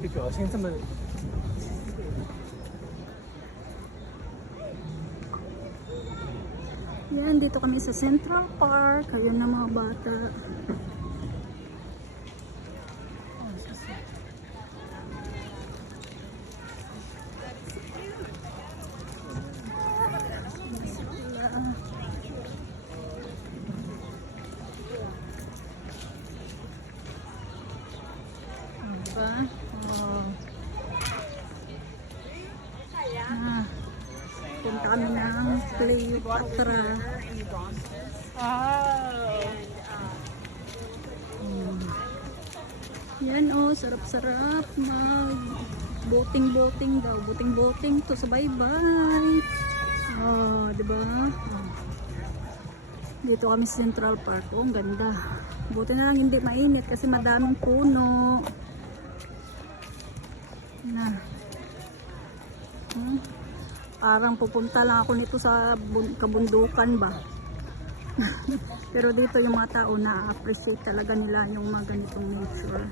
比表情这么。Yan, dito kami sa Central Park. Ayun na mga bata. Diba? Oh. Punta kami ng Cleopatra. Yan oh, sarap-sarap mag boating daw. Boating to sa bye-bye. Oh, diba? Oh. Dito kami sa Central Park. Oh, ang ganda. Buti na lang hindi mainit kasi madaming puno. Na. Parang pupunta lang ako nito sa kabundukan ba. Pero dito yung mga tao na-appreciate talaga nila yung mga ganitong nature.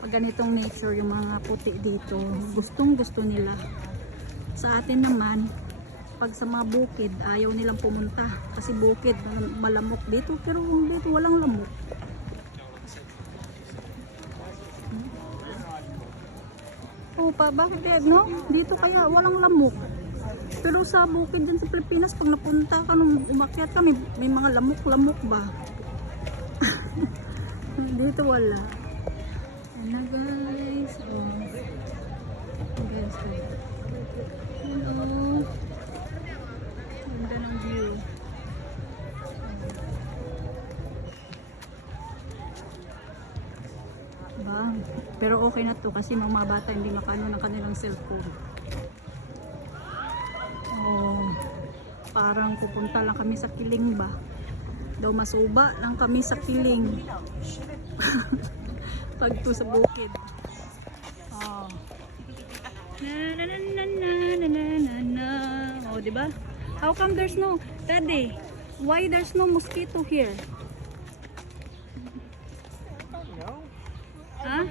Pag ganitong nature, yung mga puti dito, gustong gusto nila. Sa atin naman, pag sa mga bukid, ayaw nilang pumunta. Kasi bukid, malamok dito. Pero dito walang lamok. Oh, bakit no? Dito kaya walang lamok. Pero sa bukid din sa Pilipinas, pag napunta ka, nung umakyat ka, may mga lamok-lamok ba? Dito wala. Ayan na guys. Oh. Guys, hello. Ganda ng view. Diba? Pero okay na to kasi mga bata hindi makano ng kanilang cellphone. Oh, parang pupunta lang kami sa Kiling ba? Daw masuba lang kami sa Kiling. Pag to sa bukid. Oh. Oh, diba? How come there's no, Daddy? Why there's no mosquito here? Huh?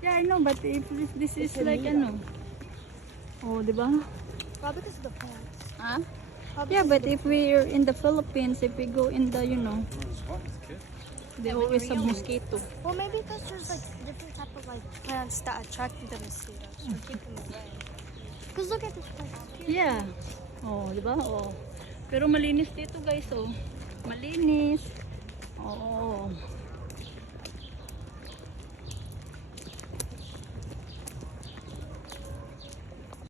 Yeah, I know, but if this is like ano. Oh, diba? Probably because of the plants. Huh? Yeah, but if we're in the Philippines, if we go in the, you know, they always have mosquito. Well, maybe because there's like different type of like plants that attract the mosquitoes or keep them away. Because look at this plant. Yeah. Oh, diba? Oh. Pero malinis dito, guys, oh. Malinis. Oh.